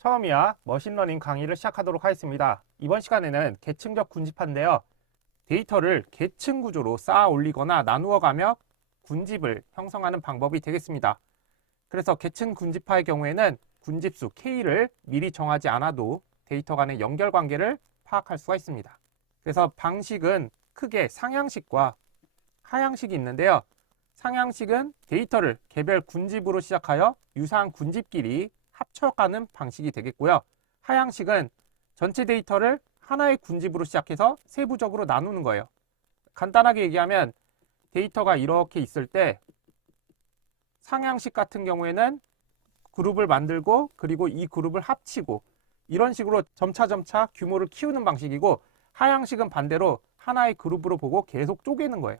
처음이야 머신러닝 강의를 시작하도록 하겠습니다. 이번 시간에는 계층적 군집화인데요. 데이터를 계층 구조로 쌓아 올리거나 나누어 가며 군집을 형성하는 방법이 되겠습니다. 그래서 계층 군집화의 경우에는 군집수 K를 미리 정하지 않아도 데이터 간의 연결 관계를 파악할 수가 있습니다. 그래서 방식은 크게 상향식과 하향식이 있는데요. 상향식은 데이터를 개별 군집으로 시작하여 유사한 군집끼리 합쳐가는 방식이 되겠고요. 하향식은 전체 데이터를 하나의 군집으로 시작해서 세부적으로 나누는 거예요. 간단하게 얘기하면 데이터가 이렇게 있을 때 상향식 같은 경우에는 그룹을 만들고 그리고 이 그룹을 합치고 이런 식으로 점차 규모를 키우는 방식이고, 하향식은 반대로 하나의 그룹으로 보고 계속 쪼개는 거예요.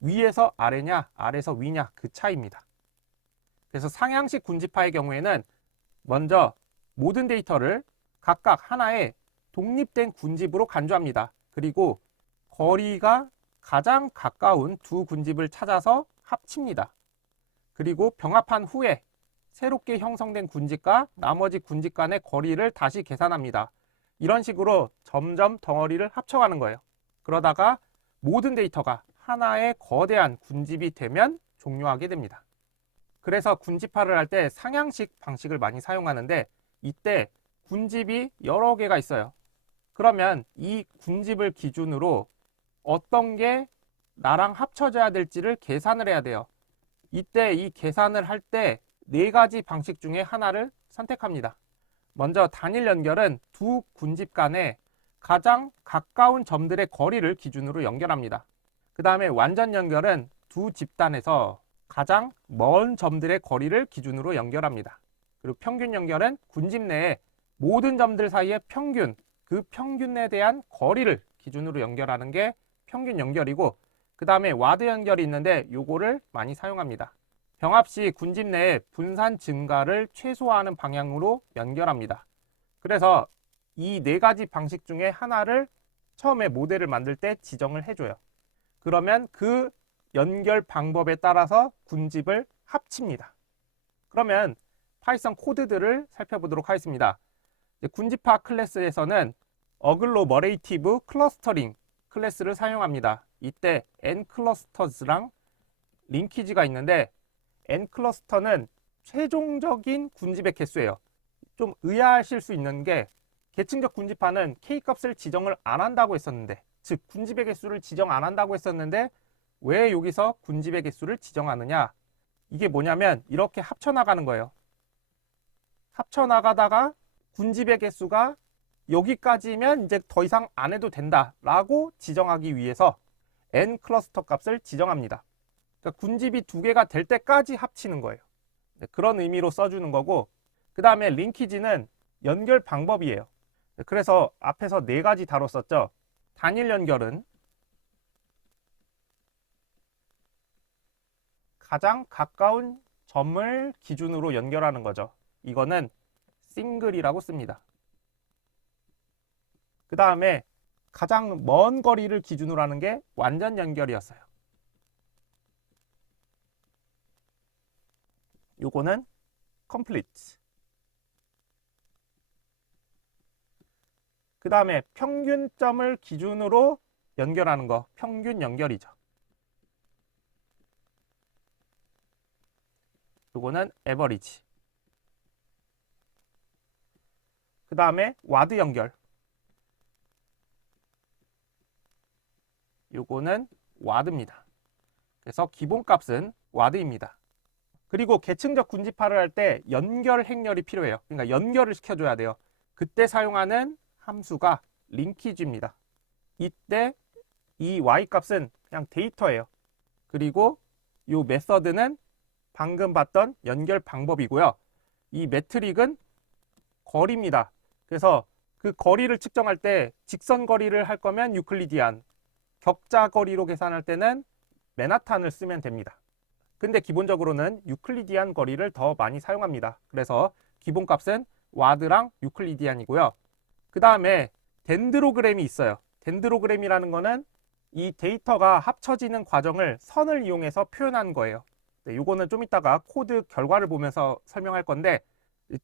위에서 아래냐 아래에서 위냐 그 차이입니다. 그래서 상향식 군집화의 경우에는 먼저 모든 데이터를 각각 하나의 독립된 군집으로 간주합니다. 그리고 거리가 가장 가까운 두 군집을 찾아서 합칩니다. 그리고 병합한 후에 새롭게 형성된 군집과 나머지 군집 간의 거리를 다시 계산합니다. 이런 식으로 점점 덩어리를 합쳐가는 거예요. 그러다가 모든 데이터가 하나의 거대한 군집이 되면 종료하게 됩니다. 그래서 군집화를 할 때 상향식 방식을 많이 사용하는데, 이때 군집이 여러 개가 있어요. 그러면 이 군집을 기준으로 어떤 게 나랑 합쳐져야 될지를 계산을 해야 돼요. 이때 이 계산을 할 때 네 가지 방식 중에 하나를 선택합니다. 먼저 단일 연결은 두 군집 간의 가장 가까운 점들의 거리를 기준으로 연결합니다. 그 다음에 완전 연결은 두 집단에서 가장 먼 점들의 거리를 기준으로 연결합니다. 그리고 평균 연결은 군집 내에 모든 점들 사이의 평균, 그 평균에 대한 거리를 기준으로 연결하는 게 평균 연결이고, 그 다음에 와드 연결이 있는데 요거를 많이 사용합니다. 병합 시 군집 내에 분산 증가를 최소화하는 방향으로 연결합니다. 그래서 이 네 가지 방식 중에 하나를 처음에 모델을 만들 때 지정을 해줘요. 그러면 그 연결 방법에 따라서 군집을 합칩니다. 그러면 파이썬 코드들을 살펴보도록 하겠습니다. 군집화 클래스에서는 어글로머레이티브 클러스터링 클래스를 사용합니다. 이때 nClusters랑 링키지가 있는데, nCluster는 최종적인 군집의 개수예요. 좀 의아하실 수 있는 게, 계층적 군집화는 K값을 지정을 안 한다고 했었는데, 즉 군집의 개수를 지정 안 한다고 했었는데 왜 여기서 군집의 개수를 지정하느냐? 이게 뭐냐면 이렇게 합쳐나가는 거예요. 합쳐나가다가 군집의 개수가 여기까지면 이제 더 이상 안 해도 된다라고 지정하기 위해서 nCluster 값을 지정합니다. 그러니까 군집이 두 개가 될 때까지 합치는 거예요. 그런 의미로 써주는 거고, 그 다음에 링키지는 연결 방법이에요. 그래서 앞에서 네 가지 다뤘었죠. 단일 연결은 가장 가까운 점을 기준으로 연결하는 거죠. 이거는 싱글이라고 씁니다. 그 다음에 가장 먼 거리를 기준으로 하는 게 완전 연결이었어요. 요거는 complete. 그 다음에 평균점을 기준으로 연결하는 거, 평균 연결이죠. 요거는 average. 그 다음에 와드 연결. 요거는 와드입니다. 그래서 기본값은 와드입니다. 그리고 계층적 군집화를 할 때 연결 행렬이 필요해요. 그러니까 연결을 시켜줘야 돼요. 그때 사용하는 함수가 링키지입니다. 이때 이 y값은 그냥 데이터예요. 그리고 이 메서드는 방금 봤던 연결 방법이고요. 이 매트릭은 거리입니다. 그래서 그 거리를 측정할 때 직선 거리를 할 거면 유클리디안, 격자 거리로 계산할 때는 맨하탄을 쓰면 됩니다. 근데 기본적으로는 유클리디안 거리를 더 많이 사용합니다. 그래서 기본값은 와드랑 유클리디안이고요. 그 다음에 덴드로그램이 있어요. 덴드로그램이라는 거는 이 데이터가 합쳐지는 과정을 선을 이용해서 표현한 거예요. 네, 요거는 좀 이따가 코드 결과를 보면서 설명할 건데,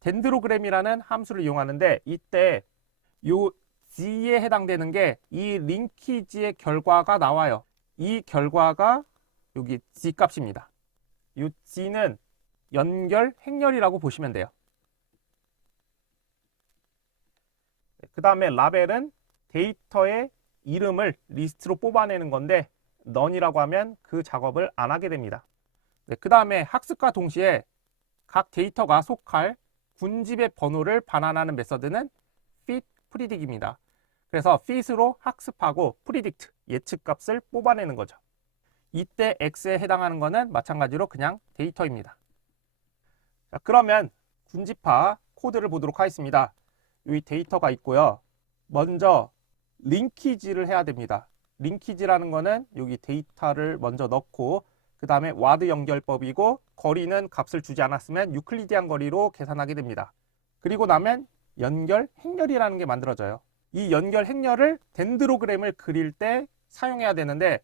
덴드로그램이라는 함수를 이용하는데 이때 요 G에 해당되는 게 이 링키지의 결과가 나와요. 이 결과가 여기 G 값입니다. 이 G는 연결 행렬이라고 보시면 돼요. 그 다음에 라벨은 데이터의 이름을 리스트로 뽑아내는 건데 none이라고 하면 그 작업을 안 하게 됩니다. 그 다음에 학습과 동시에 각 데이터가 속할 군집의 번호를 반환하는 메서드는 fit predict입니다. 그래서 fit으로 학습하고 predict 예측 값을 뽑아내는 거죠. 이때 x에 해당하는 것은 마찬가지로 그냥 데이터입니다. 자, 그러면 군집화 코드를 보도록 하겠습니다. 여기 데이터가 있고요. 먼저 링키지를 해야 됩니다. 링키지라는 거는 여기 데이터를 먼저 넣고 그 다음에 와드 연결법이고 거리는 값을 주지 않았으면 유클리디안 거리로 계산하게 됩니다. 그리고 나면 연결 행렬이라는 게 만들어져요. 이 연결 행렬을 덴드로그램을 그릴 때 사용해야 되는데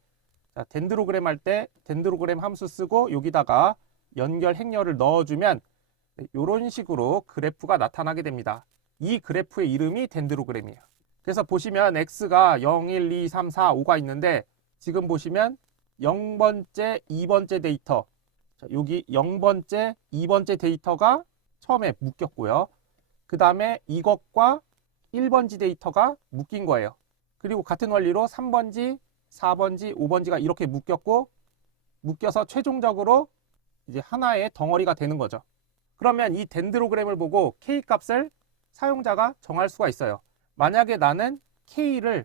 자, 덴드로그램 할 때 덴드로그램 함수 쓰고 여기다가 연결 행렬을 넣어주면 이런 식으로 그래프가 나타나게 됩니다. 이 그래프의 이름이 덴드로그램이에요. 그래서 보시면 x가 0, 1, 2, 3, 4, 5가 있는데 지금 보시면 0번째, 2번째 데이터 자, 여기 0번째, 2번째 데이터가 처음에 묶였고요. 그 다음에 이것과 1번지 데이터가 묶인 거예요. 그리고 같은 원리로 3번지, 4번지, 5번지가 이렇게 묶여서 최종적으로 이제 하나의 덩어리가 되는 거죠. 그러면 이 덴드로그램을 보고 K 값을 사용자가 정할 수가 있어요. 만약에 나는 K를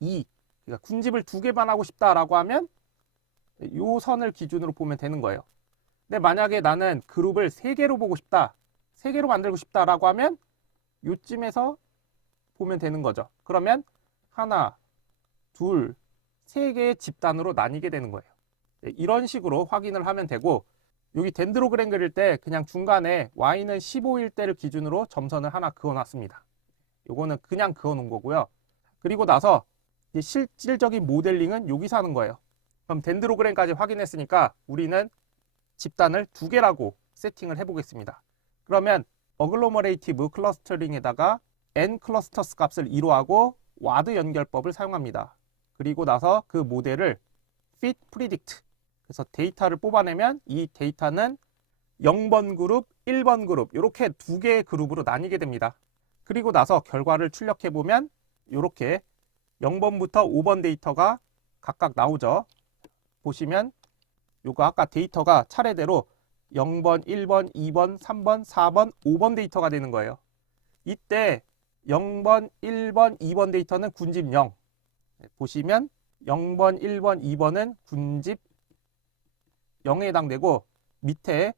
2, 그러니까 군집을 2개만 하고 싶다라고 하면 이 선을 기준으로 보면 되는 거예요. 근데 만약에 나는 그룹을 3개로 보고 싶다, 3개로 만들고 싶다라고 하면 요쯤에서 보면 되는 거죠. 그러면 하나, 둘, 3개의 집단으로 나뉘게 되는 거예요. 이런 식으로 확인을 하면 되고 여기 덴드로그램 그릴 때 그냥 중간에 y는 15일 때를 기준으로 점선을 하나 그어놨습니다. 요거는 그냥 그어놓은 거고요. 그리고 나서 이제 실질적인 모델링은 여기서 하는 거예요. 그럼 덴드로그램까지 확인했으니까 우리는 집단을 2개라고 세팅을 해보겠습니다. 그러면 어글로머레이티브 클러스터링에다가 n 클러스터스 값을 1로 하고 와드 연결법을 사용합니다. 그리고 나서 그 모델을 fit predict 그래서 데이터를 뽑아내면 이 데이터는 0번 그룹, 1번 그룹 이렇게 2개의 그룹으로 나뉘게 됩니다. 그리고 나서 결과를 출력해보면 이렇게 0번부터 5번 데이터가 각각 나오죠. 보시면 요거 아까 데이터가 차례대로 0번, 1번, 2번, 3번, 4번, 5번 데이터가 되는 거예요. 이때 0번, 1번, 2번 데이터는 군집 0. 보시면 0번, 1번, 2번은 군집 0에 해당되고 밑에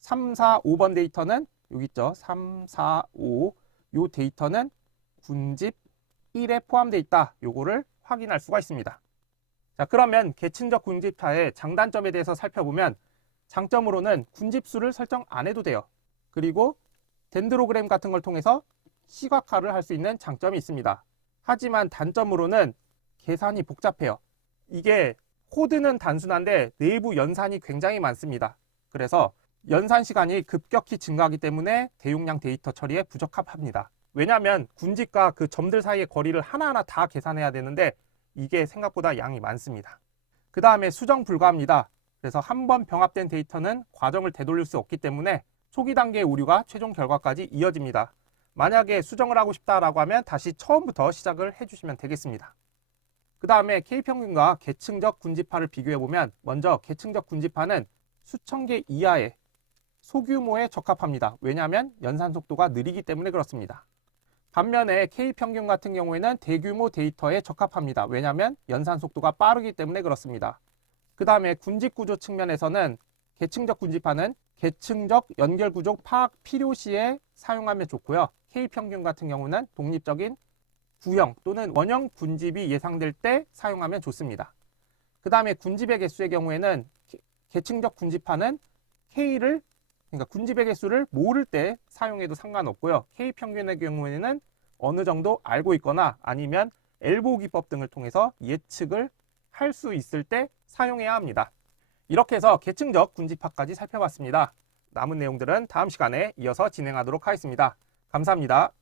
3, 4, 5번 데이터는 여기 있죠. 3, 4, 5 요 데이터는 군집 1에 포함되어 있다. 요거를 확인할 수가 있습니다. 자, 그러면 계층적 군집화의 장단점에 대해서 살펴보면 장점으로는 군집수를 설정 안 해도 돼요. 그리고 덴드로그램 같은 걸 통해서 시각화를 할 수 있는 장점이 있습니다. 하지만 단점으로는 계산이 복잡해요. 이게 코드는 단순한데 내부 연산이 굉장히 많습니다. 그래서 연산 시간이 급격히 증가하기 때문에 대용량 데이터 처리에 부적합합니다. 왜냐하면 군집과 그 점들 사이의 거리를 하나하나 다 계산해야 되는데 이게 생각보다 양이 많습니다. 그 다음에 수정 불가합니다. 그래서 한번 병합된 데이터는 과정을 되돌릴 수 없기 때문에 초기 단계의 오류가 최종 결과까지 이어집니다. 만약에 수정을 하고 싶다라고 하면 다시 처음부터 시작을 해주시면 되겠습니다. 그 다음에 K평균과 계층적 군집화를 비교해보면 먼저 계층적 군집화는 수천 개 이하의 소규모에 적합합니다. 왜냐하면 연산 속도가 느리기 때문에 그렇습니다. 반면에 K평균 같은 경우에는 대규모 데이터에 적합합니다. 왜냐하면 연산 속도가 빠르기 때문에 그렇습니다. 그 다음에 군집 구조 측면에서는 계층적 군집화는 계층적 연결 구조 파악 필요 시에 사용하면 좋고요. K평균 같은 경우는 독립적인 구형 또는 원형 군집이 예상될 때 사용하면 좋습니다. 그 다음에 군집의 개수의 경우에는 계층적 군집화는 K를 그러니까 군집의 개수를 모를 때 사용해도 상관없고요. K평균의 경우에는 어느 정도 알고 있거나 아니면 엘보우 기법 등을 통해서 예측을 할 수 있을 때 사용해야 합니다. 이렇게 해서 계층적 군집화까지 살펴봤습니다. 남은 내용들은 다음 시간에 이어서 진행하도록 하겠습니다. 감사합니다.